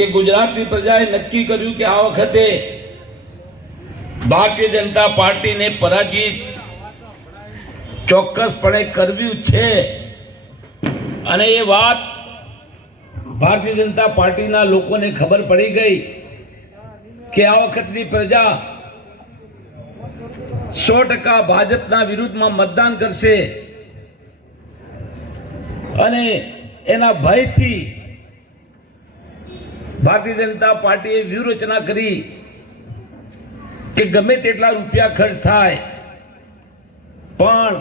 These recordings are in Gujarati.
કે ગુજરાતની પ્રજાએ નક્કી કર્યું કે આ વખતે ભારતીય જનતા પાર્ટીને પરાજિત ચોક્કસપણે કરવી છે અને એ વાત ભારતીય જનતા પાર્ટીના લોકોને ખબર પડી ગઈ કે આ વખતની પ્રજા 100% ભાજપના વિરુદ્ધમાં મતદાન કરશે અને એના ભયથી ભારતીય જનતા પાર્ટીએ વ્યૂહરચના કરી કે ગમે તેટલા રૂપિયા ખર્ચ થાય પણ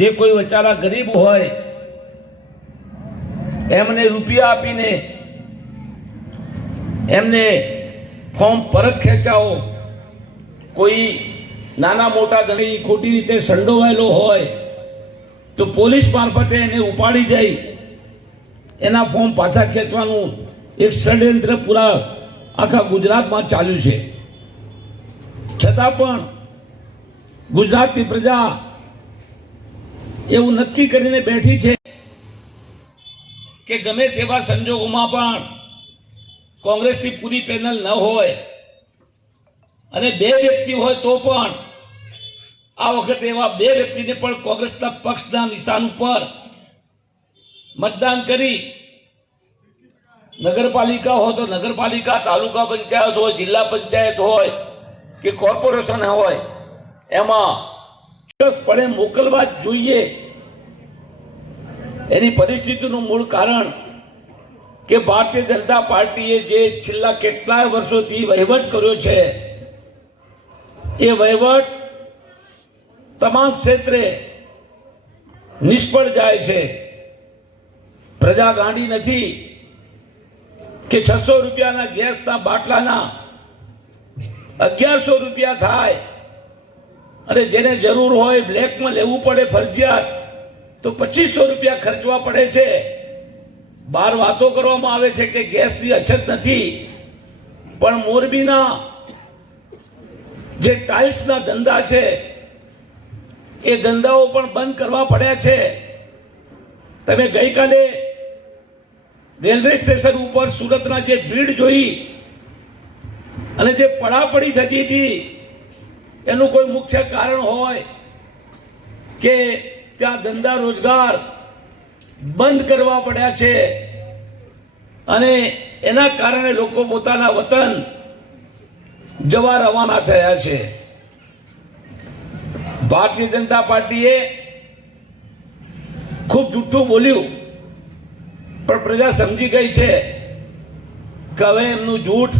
જે કોઈ વચારા ગરીબ હોય એમને રૂપિયા આપીને એમને ફોર્મ પરત ખેંચાવો, કોઈ નાના મોટા ધણી ખોટી રીતે સંડોવાયેલો હોય તો પોલીસ મારફતે એને ઉપાડી જઈ એના ફોર્મ પાછા ખેંચવાનું એક ષડયંત્ર પૂરા આખા ગુજરાતમાં ચાલ્યું છે. છતાં પણ ગુજરાતની પ્રજા એવું નક્કી કરીને બેઠી છે કે ગમે તેવા સંજોગોમાં પણ કોંગ્રેસની પૂરી પેનલ ન હોય અને 2 વ્યક્તિ હોય તો પણ આ વખતે એવા 2 વ્યક્તિને પણ કોંગ્રેસના પક્ષના નિશાન ઉપર મતદાન કરી નગરપાલિકા હોય તો નગરપાલિકા, તાલુકા પંચાયત હોય, જિલ્લા પંચાયત હોય કે કોર્પોરેશન હોય એમાં ચોક્કસપણે મોકલવા જ જોઈએ. એની પરિસ્થિતિનું મૂળ કારણ કે ભારતીય જનતા પાર્ટીએ જે છેલ્લા કેટલાય વર્ષોથી વહીવટ કર્યો છે એ વહીવટ તમામ ક્ષેત્રે નિષ્ફળ જાય છે. પ્રજા ગાંડી નથી કે 600 રૂપિયાના ગેસના બાટલાના 1100 રૂપિયા થાય અને જેને જરૂર હોય બ્લેકમાં લેવું પડે ફરજિયાત તો 2500 રૂપિયા ખર્ચવા પડે છે. બહાર વાતો કરવામાં આવે છે કે ગેસની અછત નથી, પણ મોરબીના જે ટાઇલ્સના ધંધા છે એ ધંધાઓ પણ બંધ કરવા પડ્યા છે. તમે ગઈકાલે રેલવે સ્ટેશન ઉપર સુરતના જે ભીડ જોઈ અને જે પડાપડી થતી હતી એનું કોઈ મુખ્ય કારણ હોય કે ત્યાં ધંધા રોજગાર બંધ કરવા પડ્યા છે અને એના કારણે લોકો પોતાના વતન જવા રવાના થયા છે. ભારતીય જનતા પાર્ટીએ ખૂબ જૂઠું બોલ્યું પણ પ્રજા સમજી ગઈ છે કે હવે એમનું જૂઠ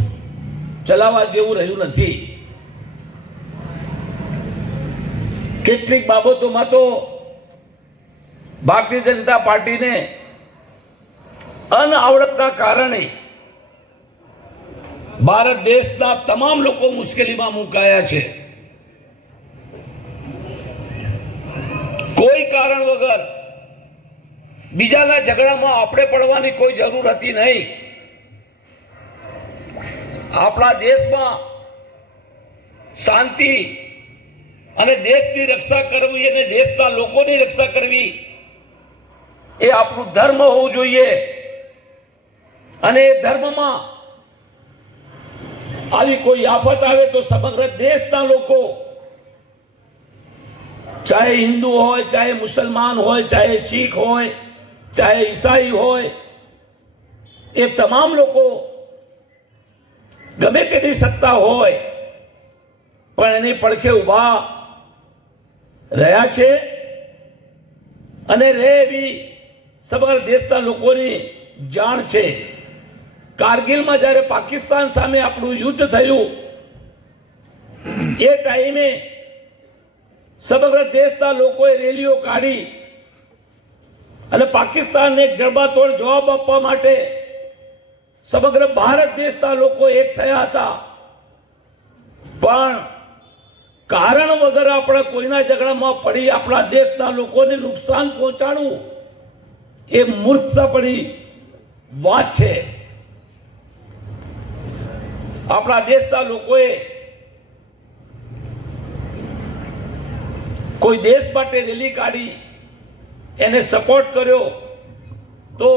ચલાવવા જેવું રહ્યું નથી. કેટલીક બાબતોમાં તો ભારતીય જનતા પાર્ટીને અનાવડતના કારણે ભારત દેશના તમામ લોકો મુશ્કેલીમાં મુકાયા છે. કોઈ કારણ વગર બીજાના ઝઘડામાં આપણે પડવાની કોઈ જરૂર હતી નહીં. આપણા દેશમાં શાંતિ અને દેશની રક્ષા કરવી અને દેશના લોકોની રક્ષા કરવી એ આપણું ધર્મ હોવું જોઈએ અને એ ધર્મમાં આવી કોઈ આફત આવે તો સમગ્ર દેશના લોકો, ચાહે હિન્દુ હોય, ચાહે મુસલમાન હોય, ચાહે શીખ હોય, ચાહે ઈસાઈ હોય, એ તમામ લોકો ગમે તેની સત્તા હોય પણ એની પડખે ઊભા રહ્યા છે અને રહે એવી સમગ્ર દેશના લોકોની જાણ છે. કારગિલમાં જ્યારે પાકિસ્તાન સામે આપણું યુદ્ધ થયું એ ટાઈમે સમગ્ર દેશના લોકોએ રેલીઓ કાઢી અને પાકિસ્તાનને એક જડબાતોડ જવાબ આપવા માટે સમગ્ર ભારત દેશના લોકો એક થયા હતા. પણ કારણ વગર આપણે કોઈના ઝઘડામાં પડી આપણા દેશના લોકોને નુકસાન પહોંચાડવું એ મૂર્ખતાપણી વાત છે. આપણા દેશના લોકોએ કોઈ દેશ માટે રેલી કાઢી એને સપોર્ટ કર્યો તો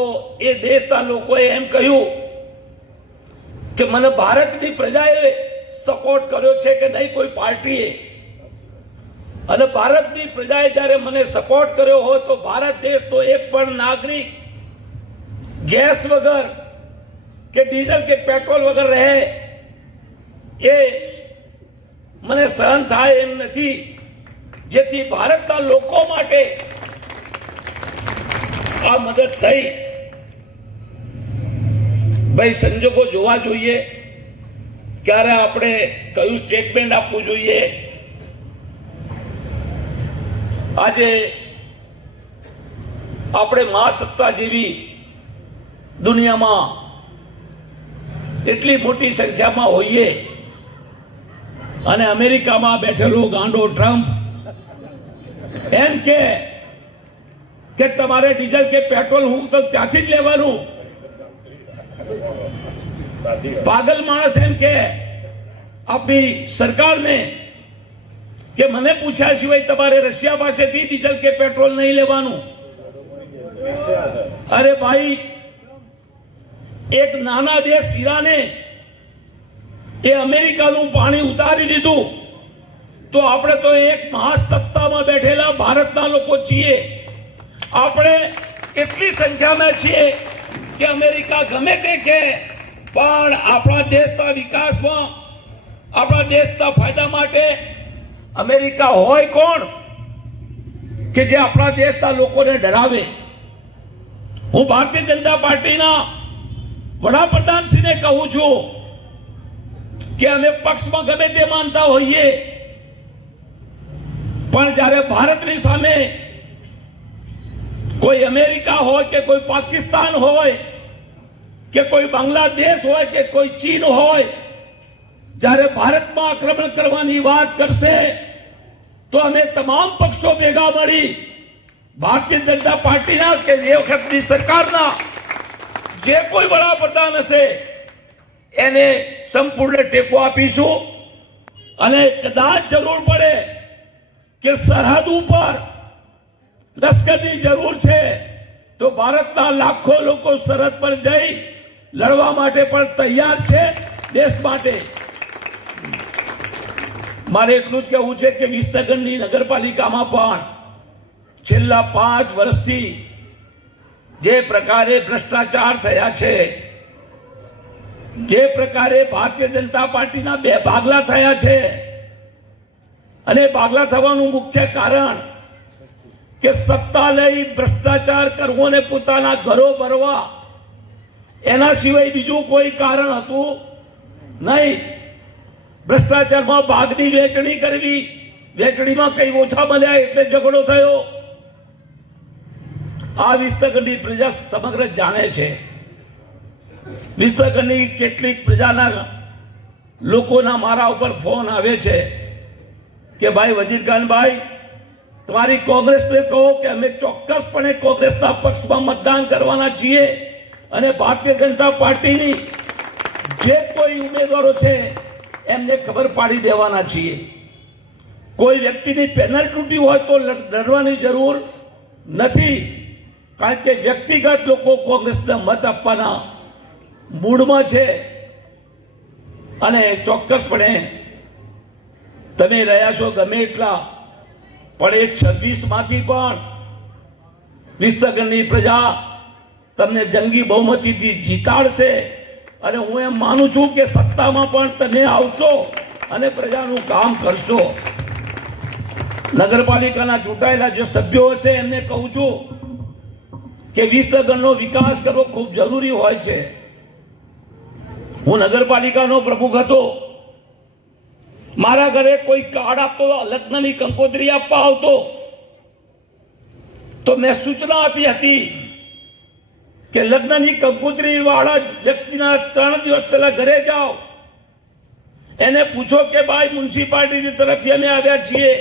એ દેશના લોકોએ એમ કહ્યું કે મને ભારતની પ્રજાએ સપોર્ટ કર્યો છે કે નહીં કોઈ પાર્ટીએ, અને ભારતની પ્રજાએ જ્યારે મને સપોર્ટ કર્યો હોય તો ભારત દેશનો એક પણ નાગરિક ગેસ વગર કે ડીઝલ કે પેટ્રોલ વગર રહે એ મને સહન થાય એમ નથી. જેથી ભારતના લોકો માટે આ મદદ થઈ. ભાઈ સંજોગો જોવા જોઈએ, ક્યારે આપણે કયું સ્ટેટમેન્ટ આપવું જોઈએ. આજે આપણે મહાસત્તા જેવી દુનિયામાં એટલી મોટી સંખ્યામાં હોઈએ અને અમેરિકામાં બેઠેલો ગાંડો ટ્રમ્પ એમ કે તમારે ડીઝલ કે પેટ્રોલ હું તો ત્યાંથી જ લેવાનું. પાગલ માણસ એમ કે આપણી સરકારને કે મને પૂછ્યા સિવાય તમારે રશિયા પાસેથી ડીઝલ કે પેટ્રોલ નહીં લેવાનું. અરે ભાઈ, એક નાના દેશ ઈરાને એ અમેરિકાનું પાણી ઉતારી દીધું તો આપણે તો એક મહાસત્તામાં બેઠેલા ભારતના લોકો છીએ. આપણે એટલી સંખ્યામાં છીએ કે અમેરિકા ગમે તે કે પણ આપણા દેશના વિકાસમાં, આપણા દેશના ફાયદા માટે અમેરિકા હોય કોણ કે જે આપણા દેશના લોકોને ડરાવે. હું ભારતીય જનતા પાર્ટીના વડાપ્રધાનશ્રીને કહું છું કે અમે પક્ષમાં ગમે તે માનતા હોઈએ પણ જ્યારે ભારતની સામે કોઈ અમેરિકા હોય કે કોઈ પાકિસ્તાન હોય કે કોઈ બાંગ્લાદેશ હોય કે કોઈ ચીન હોય, જ્યારે ભારતમાં આક્રમણ કરવાની વાત કરશે તો અમે તમામ પક્ષો ભેગા મળી ભારતીય જનતા પાર્ટીના કે એ વખતની સરકારના જે કોઈ વડાપ્રધાન હશે એને સંપૂર્ણ ટેકો આપીશું. અને કદાચ જરૂર પડે કે સરહદ ઉપર લશ્કરની જરૂર છે તો ભારતના લાખો લોકો સરહદ પર જઈ લડવા માટે પણ તૈયાર છે દેશ માટે. મારે એટલું જ કહેવું છે કે વિસનગરની નગરપાલિકામાં પણ છેલ્લા 5 વર્ષથી જે પ્રકારે ભ્રષ્ટાચાર થયા છે, જે પ્રકારે ભારતીય જનતા પાર્ટીના 2 ભાગલા થયા છે, અને ભાગલા થવાનું મુખ્ય કારણ કે સત્તા લઈ ભ્રષ્ટાચાર કરવો ને પોતાના ઘરો ભરવા, એના સિવાય બીજું કોઈ કારણ હતું નહીં. ભ્રષ્ટાચારમાં ભાગની વહેંચણી કરવી, વહેંચણીમાં કઈ ઓછા મળ્યા એટલે ઝઘડો થયો. આ વિસનગરની પ્રજા સમગ્ર જાણે છે. વિસનગરની કેટલીક પ્રજાના લોકોના મારા ઉપર ફોન આવે છે કે ભાઈ વજીરખાનભાઈ, તમારી કોંગ્રેસને કહો કે અમે ચોક્કસપણે કોંગ્રેસના પક્ષમાં મતદાન કરવાના છીએ અને ભારતીય જનતા પાર્ટીની જે કોઈ ઉમેદવારો છે એમને ખબર પાડી દેવાના છીએ. કોઈ વ્યક્તિની પેનલ તૂટી હોય તો લડવાની જરૂર નથી, કારણ કે વ્યક્તિગત લોકો કોંગ્રેસને મત આપવાના મૂડમાં છે. અને ચોક્કસપણે તમે રહ્યા છો ગમે એટલા, પણ એ 26 માંથી પણ વિસનગરની પ્રજા તમને જંગી બહુમતીથી જીતાડશે. અને હું એમ માનું છું કે સત્તામાં પણ તમે આવશો અને પ્રજાનું કામ કરશો. નગરપાલિકાના ચૂંટાયેલા જે સભ્યો હશે એમને કહું છું કે વિસનગરનો વિકાસ કરવો ખૂબ જરૂરી હોય છે. હું નગરપાલિકાનો પ્રમુખ હતો, મારા ઘરે કોઈ કાર્ડ આપતો, લગ્નની કંકોત્રી આપવા આવતો તો મેં સૂચના આપી હતી કે લગ્નની કંકોત્રી વાળા વ્યક્તિના 3 દિવસ પહેલા ઘરે જાઓ, એને પૂછો કે ભાઈ મ્યુનિસિપાલિટી તરફથી અમે આવ્યા છીએ,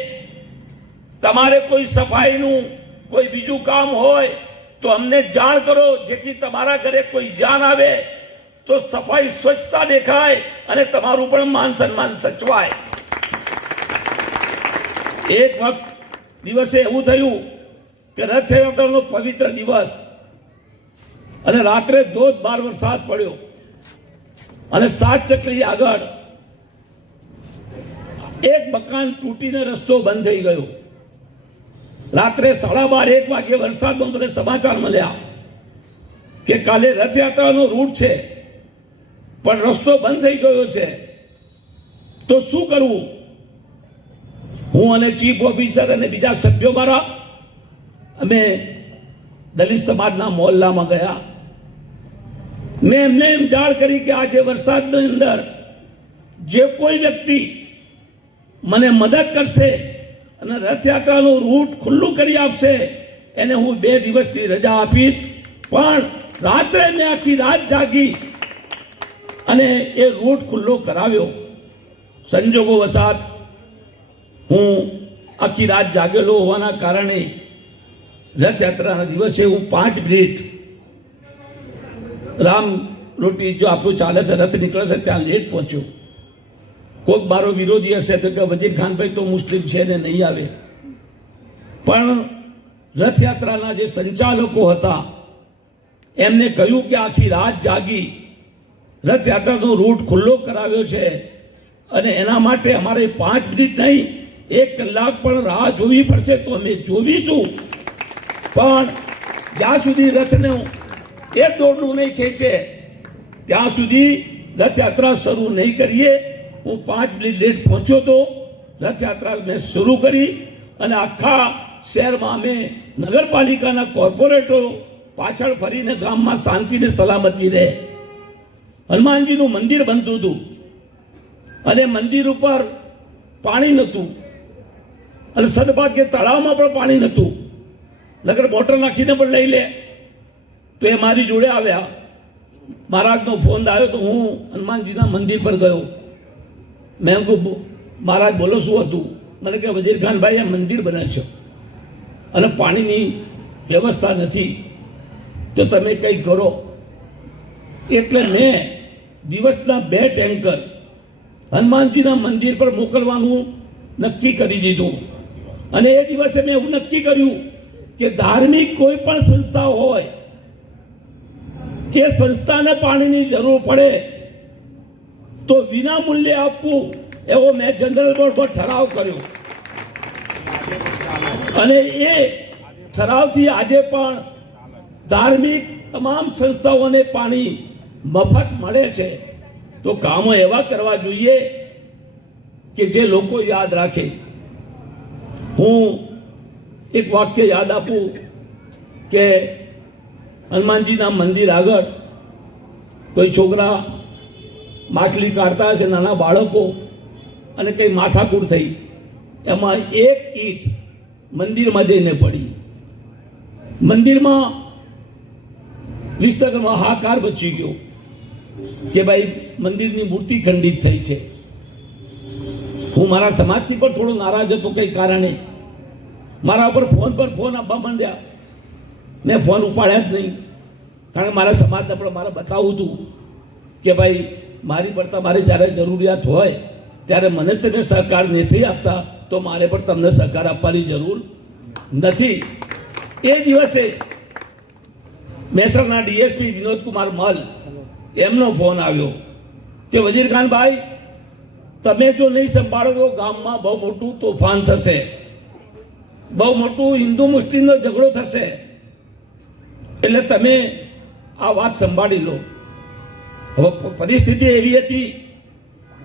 તમારે કોઈ સફાઈનું કોઈ બીજું કામ હોય તો અમને જાણ કરો, જેથી તમારા ઘરે કોઈ જાન આવે તો સફાઈ સ્વચ્છતા દેખાય અને તમારું પણ માન સન્માન સચવાય. એક વખત દિવસે એવું થયું કે રથયાત્રાનો પવિત્ર દિવસ અને રાત્રે ધોધમાર વરસાદ પડ્યો અને 7 ચકલી આગળ એક મકાન તૂટીને રસ્તો બંધ થઈ ગયો. રાત્રે 12:30 1 વાગે વરસાદમાં મને સમાચાર મળ્યા કે કાલે રથયાત્રાનો રૂટ છે પણ રસ્તો બંધ થઈ ગયો છે. તો શું કરવું? હું અને ચીફ ઓફિસર અને બીજા સભ્યો મારા અમે દલિત સમાજના મોહલ્લામાં ગયા. મેં એમને એમ જાણ કરી કે આજે વરસાદની અંદર જે કોઈ વ્યક્તિ મને મદદ કરશે અને રથયાત્રાનું રૂટ ખુલ્લું કરી આપશે એને હું 2 દિવસની રજા આપીશ. પણ રાત્રે મેં આખી રાત જાગી અને એ રૂટ ખુલ્લો કરાવ્યો. સંજોગો વસાત હું આખી રાત જાગેલો હોવાના કારણે રથયાત્રાના દિવસે હું 5 મિનિટ રામ રોટી જો આપણું ચાલે છે રથ નીકળે છે ત્યાં લેટ પહોંચ્યો. કોઈક મારો વિરોધી હશે તો કે વજીર ખાનભાઈ તો મુસ્લિમ છે ને નહીં આવે. પણ રથયાત્રાના જે સંચાલકો હતા એમને કહ્યું કે આખી રાત જાગી રથયાત્રાનો રૂટ ખુલ્લો કરાવ્યો છે અને એના માટે અમારે 5 મિનિટ નહીં 1 કલાક પણ રાહ જોવી પડશે તો અમે જોવીશું. પણ જ્યાં સુધી રથને એક દોરડું નહીં ખેંચે ત્યાં સુધી રથયાત્રા શરૂ નહીં કરીએ. હું 5 મિનિટ લેટ પહોંચ્યો તો રથયાત્રા મેં શરૂ કરી અને આખા શહેરમાં અમે નગરપાલિકાના કોર્પોરેટરો પાછળ ફરીને ગામમાં શાંતિને સલામતી રહે. હનુમાનજીનું મંદિર બનતું હતું અને મંદિર ઉપર પાણી નહોતું અને સદભાગ્ય તળાવમાં પણ પાણી નહોતું. નગર મોટર નાખીને પણ લઈ લે તો એ મારી જોડે આવ્યા. મહારાજનો ફોન આવ્યો તો હું હનુમાનજીના મંદિર પર ગયો. મેં કહ્યું મહારાજ બોલો શું હતું? મને કે વજીર ખાનભાઈ આ મંદિર બને છે અને પાણીની વ્યવસ્થા નથી તો તમે કંઈક કરો. એટલે મેં દિવસના 2 ટેન્કર હનુમાનજીના મંદિર પર મોકલવાનું નક્કી કરી દીધું. અને એ દિવસે મેં એવું નક્કી કર્યું કે ધાર્મિક કોઈ પણ સંસ્થા હોય એ સંસ્થાને પાણીની જરૂર પડે તો વિના મૂલ્યે આપવું એવો મેં જનરલ બોર્ડ પર ઠરાવ કર્યો. અને એ ઠરાવથી આજે પણ ધાર્મિક તમામ સંસ્થાઓને પાણી મફત મળે છે. તો કામો એવા કરવા જોઈએ કે જે લોકો યાદ રાખે. હું એક વાક્ય યાદ આપું કે હનુમાનજીના મંદિર આગળ કોઈ છોકરા માછલી કાઢતા હશે, નાના બાળકો, અને કંઈ માથાકૂટ થઈ એમાં એક ઈંટ મંદિરમાં જઈને પડી. મંદિરમાં વિસ્તરમાં હાહાકાર બચી ગયો કે ભાઈ મંદિરની મૂર્તિ ખંડિત થઈ છે. હું મારા સમાજથી પણ થોડો નારાજ હતો કંઈ કારણે. મારા ઉપર ફોન આપવા માંડ્યા. મેં ફોન ઉપાડ્યા જ નહીં કારણ કે મારા સમાજને પણ મારે બતાવવું હતું કે ભાઈ મારી પર તમારે જ્યારે જરૂરિયાત હોય ત્યારે મને તમે સહકાર નથી આપતા તો મારે પણ તમને સહકાર આપવાની જરૂર નથી. એ દિવસે મહેસાણા ડીએસપી વિનોદકુમાર મલ એમનો ફોન આવ્યો કે વજીર ખાનભાઈ તમે જો નહીં સંભાળો તો ગામમાં બહુ મોટું તોફાન થશે, બહુ મોટું હિન્દુ મુસ્લિમનો ઝઘડો થશે, એટલે તમે આ વાત સંભાળી લો. હવે પરિસ્થિતિ એવી હતી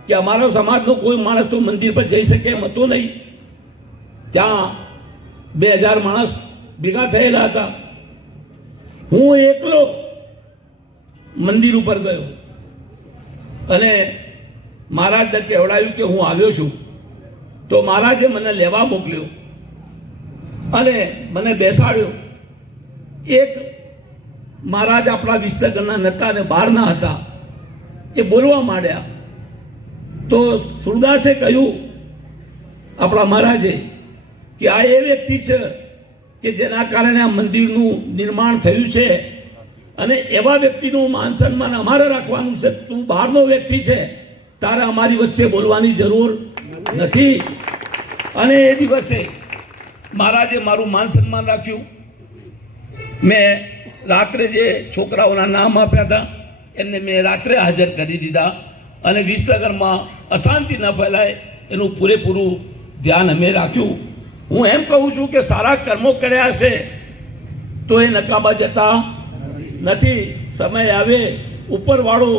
કે અમારો સમાજનો કોઈ માણસ તો મંદિર પર જઈ શકે એમ હતો નહીં. ત્યાં 2000 માણસ ભેગા થયેલા હતા. હું એકલો મંદિર ઉપર ગયો અને મહારાજને કહેવડાવ્યું કે હું આવ્યો છું. તો મહારાજે મને લેવા મોકલ્યો અને મને બેસાડ્યો. એક મહારાજ આપણા વિસ્તારના નતા અને બહારના હતા. એ બોલવા માંડ્યા તો સુરદાસે કહ્યું આપણા મહારાજે કે આ એ વ્યક્તિ છે કે જેના કારણે આ મંદિરનું નિર્માણ થયું છે અને એવા વ્યક્તિનું માન સન્માન અમારે રાખવાનું છે. તું બહારનો વ્યક્તિ છે, તારે અમારી વચ્ચે બોલવાની જરૂર નથી. અને એ દિવસે મહારાજે મારું માન સન્માન રાખ્યું. મેં રાત્રે જે છોકરાઓના નામ આપ્યા હતા એમને મેં રાત્રે હાજર કરી દીધા અને વિસનગરમાં અશાંતિ ન ફેલાય એનું પૂરેપૂરું ધ્યાન અમે રાખ્યું. હું એમ કહું છું કે સારા કર્મો કર્યા છે તો એ નકામા જતા નથી. સમય આવે ઉપરવાળો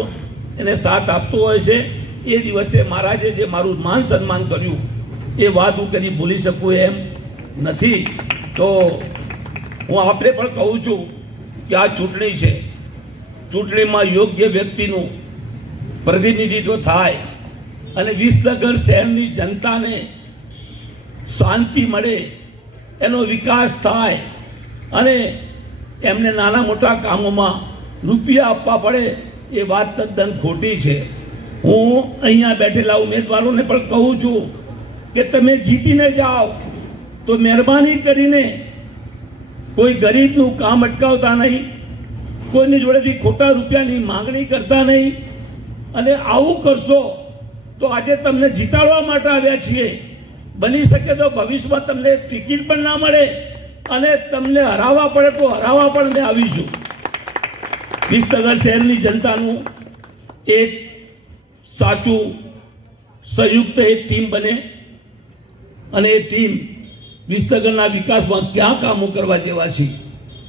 એને સાથ આપતો હોય છે. એ દિવસે મહારાજે જે મારું માન સન્માન કર્યું એ વાત હું કરી ભૂલી શકું એમ નથી. તો હું આપણે પણ કહું છું કે આ ચૂંટણી છે, ચૂંટણીમાં યોગ્ય વ્યક્તિનું પ્રતિનિધિત્વ થાય અને વિસનગર શહેરની જનતાને શાંતિ મળે, એનો વિકાસ થાય અને એમને નાના મોટા કામોમાં રૂપિયા આપવા પડે એ વાત તદ્દન ખોટી છે. હું અહીંયા બેઠેલા ઉમેદવારોને પણ કહું છું કે તમે જીતીને જાઓ તો મહેરબાની કરીને કોઈ ગરીબનું કામ અટકાવતા નહીં, કોઈની જોડેથી ખોટા રૂપિયાની માંગણી કરતા નહીં. અને આવું કરશો તો આજે તમને જીતાડવા માટે આવ્યા છીએ, બની શકે તો ભવિષ્યમાં તમને ટિકિટ પણ ના મળે અને તમને હરાવવા પડે તો હરાવવા પણ અમે આવીશું. વિસનગર શહેરની જનતાનું એક સાચું સંયુક્ત એક ટીમ બને અને એ ટીમ વિસનગરના વિકાસમાં ક્યાં કામો કરવા જેવા છે,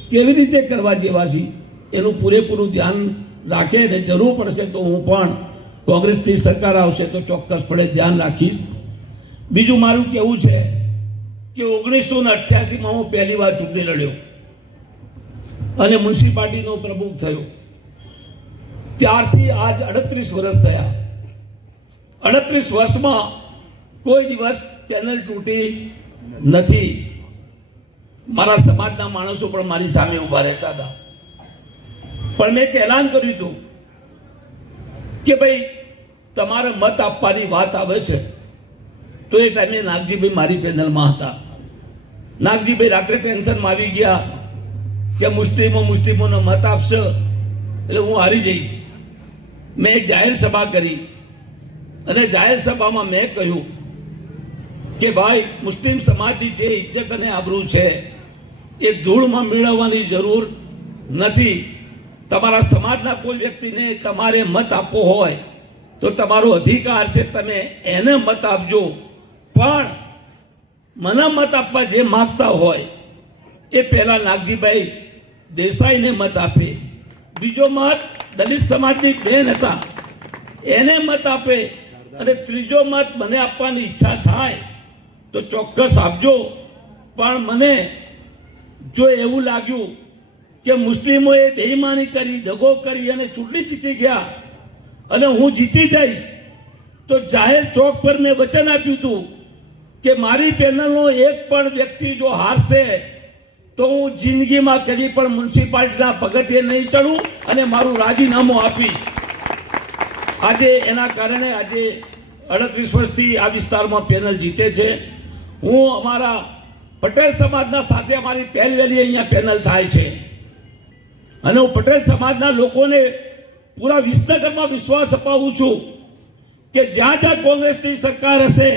કેવી રીતે કરવા જેવા છે એનું પૂરેપૂરું ધ્યાન રાખે અને જરૂર પડશે તો હું પણ કોંગ્રેસની સરકાર આવશે તો ચોક્કસપણે ધ્યાન રાખીશ. બીજું મારું કહેવું છે કે 1988માં હું પહેલી વાર ચૂંટણી લડ્યો અને મ્યુનિસિપાલિટીનો પ્રમુખ થયો. ત્યારથી આજ 38 વર્ષ થયા. 38 વર્ષમાં કોઈ દિવસ પેનલ તૂટી નથી. મારા સમાજના માણસો પણ મારી સામે ઊભા રહેતા હતા. પણ મેં એલાન કર્યું હતું કે ભાઈ તમારે મત આપવાની વાત આવે છે તો એ ટાઈમે નાગજીભાઈ મારી પેનલમાં હતા. નાગજીભાઈ રાત્રે ટેન્શનમાં આવી ગયા કે મુસ્લિમોને મત આપશે એટલે હું હારી જઈશ. મેં એક જાહેર સભા કરી અને જાહેર સભામાં મેં કહ્યું કે ભાઈ મુસ્લિમ સમાજની જે ઇજ્જત અને આબરૂ છે એ ધૂળમાં મેળવવાની જરૂર નથી. તમારા સમાજના કોઈ વ્યક્તિને તમારે મત આપવો હોય તો તમારો અધિકાર છે, તમે એને મત આપજો. પણ મને મત આપવા જે માગતા હોય એ પહેલા નાગજીભાઈ દેસાઈને મત આપે, બીજો મત દલિત સમાજની બેન હતા એને મત આપે અને ત્રીજો મત મને આપવાની ઈચ્છા થાય તો ચોક્કસ આપજો. પણ મને જો એવું લાગ્યું કે મુસ્લિમોએ બેઈમાની કરી, દગો કરી અને ચૂંટણી જીતી ગયા અને હું જીતી જઈશ તો જાહેર ચોક પર મેં વચન આપ્યું હતું કે મારી પેનલનો એક પણ વ્યક્તિ જો હારશે તો હું જિંદગીમાં કદી પણ મ્યુનિસિપાલિટીના પગથિયે નહીં ચડું અને મારું રાજીનામું આપીશ. આજે એના કારણે આજે 38 વર્ષથી આ વિસ્તારમાં પેનલ જીતે છે. હું અમારા પટેલ સમાજના સાથે અમારી પહેલવેલી અહીંયા પેનલ થાય છે અને હું પટેલ સમાજના લોકોને પૂરા વિસનગરમાં વિશ્વાસ અપાવું છું કે જ્યાં જ્યાં કોંગ્રેસની સરકાર હશે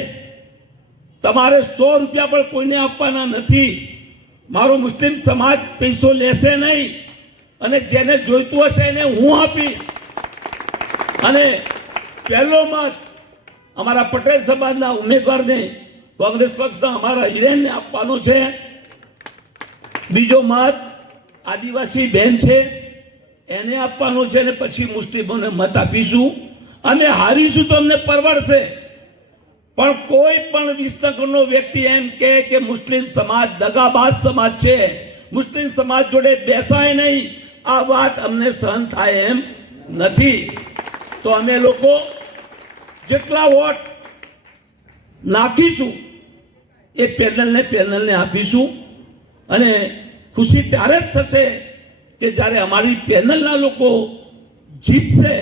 તમારે 100 રૂપિયા પણ કોઈને આપવાના નથી. મારો મુસ્લિમ સમાજ પૈસો લેશે નહીં અને જેને જોઈતું હશે એને હું આપીશ. અને પહેલો મત અમારા પટેલ સમાજના ઉમેદવારને, કોંગ્રેસ પક્ષના અમારા હિરેનને આપવાનો છે. બીજો મત આદિવાસી બેન છે એને આપવાનો છે અને પછી મુસ્લિમોને મત આપીશું. અમે હારીશું તો અમને પરવડશે, પણ કોઈ પણ વિસનગરનો વ્યક્તિ એમ કે મુસ્લિમ સમાજ દગાબાજ સમાજ છે, મુસ્લિમ સમાજ જોડે બેસાય નહીં, આ વાત અમને સહન થાય એમ નથી. તો અમે લોકો જેટલા વોટ નાખીશું એ પેનલને આપીશું અને ખુશી ત્યારે જ થશે કે જ્યારે અમારી પેનલના લોકો જીતશે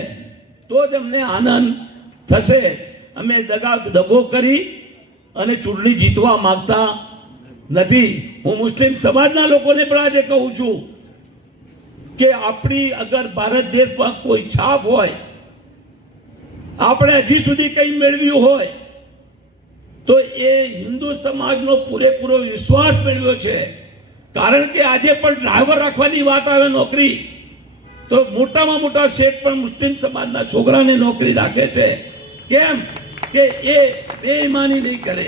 તો જ અમને આનંદ થશે. અમે દગો કરી અને ચૂંટણી જીતવા માંગતા નથી. હું મુસ્લિમ સમાજના લોકોને પણ આજે કહું છું કે આપણી અગર ભારત દેશમાં કોઈ છાપ હોય, આપણે હજી સુધી કંઈ મેળવ્યું હોય તો એ હિન્દુ સમાજનો પૂરેપૂરો વિશ્વાસ મેળવ્યો છે. કારણ કે આજે પણ ડ્રાઈવર રાખવાની વાત આવે નોકરી તો મોટામાં મોટા શેઠ પણ મુસ્લિમ સમાજના છોકરાને નોકરી રાખે છે. કેમ કે એ બેઈમાની નહીં કરે.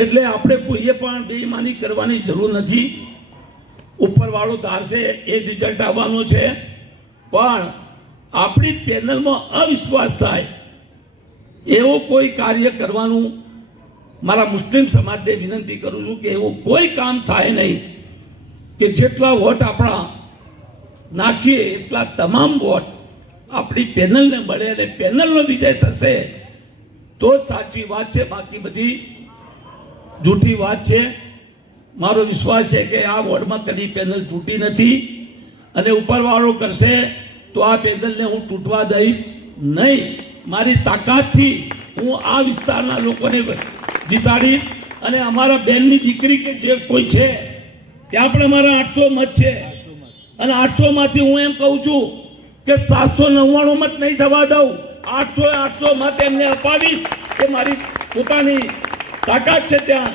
એટલે આપણે કોઈએ પણ બેઈમાની કરવાની જરૂર નથી. ઉપરવાળો ધારશે એ રિઝલ્ટ આવવાનો છે. પણ આપણી પેનલમાં અવિશ્વાસ થાય એવું કોઈ કાર્ય કરવાનું મારા મુસ્લિમ સમાજને વિનંતી કરું છું કે એવું કોઈ કામ થાય નહીં કે જેટલા વોટ આપણા નાખીએ એટલા તમામ વોટ આપણી પેનલને મળે અને પેનલનો વિજય થશે તો જ સાચી વાત છે. બાકી બધી જૂઠી વાત છે. મારો વિશ્વાસ છે કે આ વોર્ડમાં કદી પેનલ તૂટી નથી અને ઉપરવાળો કરશે તો આ પેનલને હું તૂટવા દઈશ નહીં. મારી તાકાતથી હું આ વિસ્તારના લોકોને જીતાડીશ અને અમારા બેનની દીકરી કે જે કોઈ છે ત્યાં પણ અમારા 800 મત છે અને 800 માંથી હું એમ કહું છું કે 799 મત નહીં થવા દઉં. 800 મત એમને અપાવીશ એ મારી પોતાની તાકાત છે ત્યાં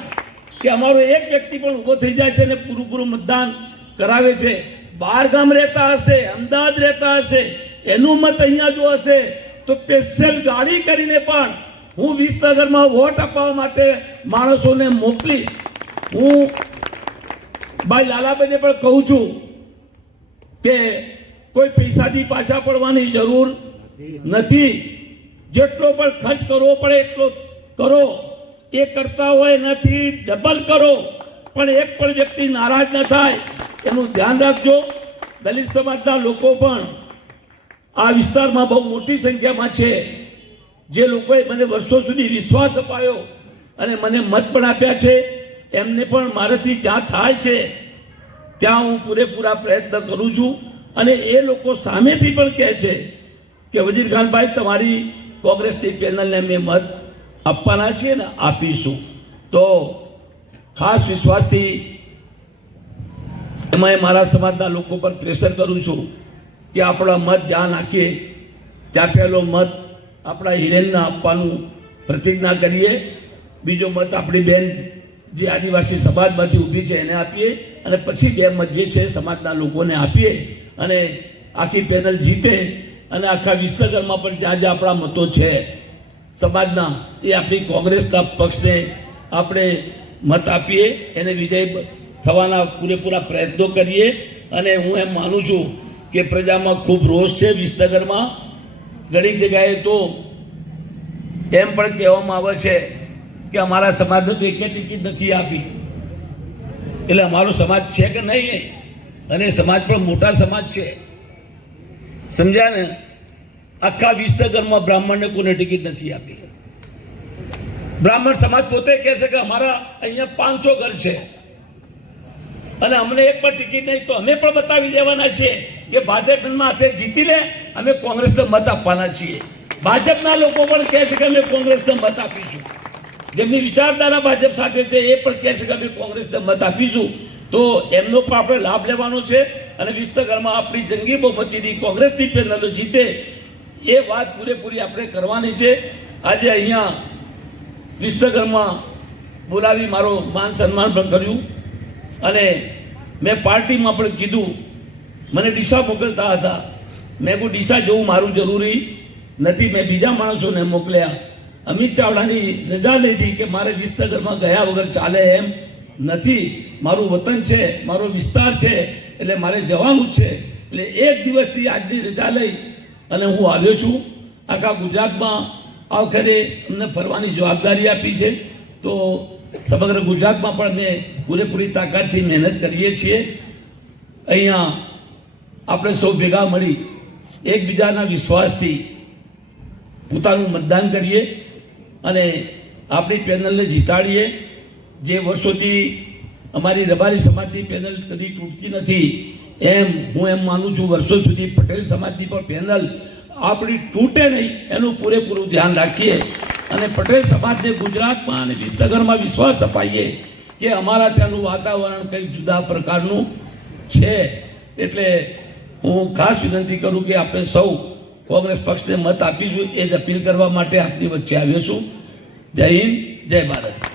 કે અમારો એક વ્યક્તિ પણ ઊભો થઈ જાય છે અને પૂરું મતદાન કરાવે છે. બહાર ગામ રહેતા હશે, અમદાવાદ રહેતા હશે, એનું મત અહીંયા જો હશે તો સ્પેશિયલ ગાડી કરીને પણ હું વિસનગરમાં વોટ અપાવવા માટે માણસોને મોકલીશ. હું ભાઈ લાલાભાઈને પણ કહું છું કે કોઈ પૈસાથી પાછા પડવાની જરૂર નથી. જેટલો પણ ખર્ચ કરવો પડે એટલો કરો. એ કરતા હોય નથી ડબલ કરો, પણ એક પણ વ્યક્તિ નારાજ ન થાય એનું ધ્યાન રાખજો. દલિત સમાજના લોકો પણ આ વિસ્તારમાં બહુ મોટી સંખ્યામાં છે. જે લોકોએ મને વર્ષો સુધી વિશ્વાસ અપાયો અને મને મત પણ આપ્યા છે એમને પણ મારાથી જ્યાં થાય છે ત્યાં હું પૂરેપૂરા પ્રયત્ન કરું છું. અને એ લોકો સામેથી પણ કહે છે કે વજીરખાનભાઈ તમારી કોંગ્રેસની પેનલને અમે મત આપવાના છીએ ને આપીશું. તો ખાસ વિશ્વાસથી એમાં મારા સમાજના લોકો પર પ્રેશર કરું છું કે આપણા મત જ્યાં નાખીએ ત્યાં પહેલો મત આપણા હિરેનને આપવાનું પ્રતિજ્ઞા કરીએ. બીજો મત આપણી બેન જે આદિવાસી સમાજમાંથી ઊભી છે એને આપીએ અને પછી 2 મત જે છે સમાજના લોકોને આપીએ અને આખી પેનલ જીતે અને આખા વિસનગરમાં પણ જ્યાં જ્યાં આપણા મતો છે સમાજના એ આપણી કોંગ્રેસના પક્ષને આપણે મત આપીએ, એને વિજય થવાના પૂરેપૂરા પ્રયત્નો કરીએ. અને હું એમ માનું છું કે પ્રજામાં ખૂબ રોષ છે વિસનગરમાં. ઘણી જગ્યાએ તો એમ પણ કહેવામાં આવે છે કે અમારા સમાજને તો એકે ટિકિટ નથી આપી. એટલે અમારો સમાજ છે કે નહીં, અને સમાજ પણ મોટા સમાજ છે, સમજ્યા ને. આખા વિસનગરમાં બ્રાહ્મણને કોને ટિકિટ નથી આપી. બ્રાહ્મણ સમાજ પોતે કહે છે કે અમારા અહીંયા 500 ઘર છે અને અમને એક પણ ટિકિટ નહીં. તો અમે પણ બતાવી દેવાના છીએ કે ભાજપમાં હાથે જીતી લે, અમે કોંગ્રેસને મત આપવાના છીએ. ભાજપના લોકો પણ કહે છે કે અમે કોંગ્રેસને મત આપીશું. જેમની વિચારધારા ભાજપ સાથે છે એ પણ કહે છે કે અમે કોંગ્રેસને મત આપીશું. તો એમનો પણ આપણે લાભ લેવાનો છે અને વિસનગરમાં આપણી જંગી બહુમતીની કોંગ્રેસની પેનલો જીતે એ વાત પૂરેપૂરી આપણે કરવાની છે. આજે અહીંયા વિસનગરમાં બોલાવી મારો માન સન્માન પણ કર્યું અને મેં પાર્ટીમાં પણ કીધું. મને ડીસા મોકલતા હતા, મેં કોઈ ડીસા જવું મારું જરૂરી નથી. મેં બીજા માણસોને મોકલ્યા. અમિત ચાવડાની રજા લીધી કે મારે વિસનગરમાં ગયા વગર ચાલે એમ નથી. મારું વતન છે, મારો વિસ્તાર છે, એટલે મારે જવાનું જ છે. એટલે એક દિવસથી આજની રજા લઈ અને હું આવ્યો છું. આખા ગુજરાતમાં આ વખતે અમને ફરવાની જવાબદારી આપી છે. તો સમગ્ર ગુજરાતમાં પણ મેં પૂરેપૂરી તાકાતથી મહેનત કરીએ છીએ. અહીંયા આપણે સૌ ભેગા મળી એકબીજાના વિશ્વાસથી પોતાનું મતદાન કરીએ અને આપણી પેનલને જીતાડીએ. જે વર્ષોથી અમારી રબારી સમાજની પેનલ કદી તૂટતી નથી એમ હું એમ માનું છું વર્ષો સુધી પટેલ સમાજની પણ પેનલ આપણી તૂટે નહીં એનું પૂરેપૂરું ધ્યાન રાખીએ અને પટેલ સમાજને ગુજરાતમાં અને વિસનગરમાં વિશ્વાસ અપાઈએ કે અમારા ત્યાંનું વાતાવરણ કંઈક જુદા પ્રકારનું છે. એટલે હું ખાસ વિનંતી કરું કે આપણે સૌ કોંગ્રેસ પક્ષને મત આપીશું એ જ અપીલ કરવા માટે આપની વચ્ચે આવ્યો છું. જય હિન્દ, જય ભારત.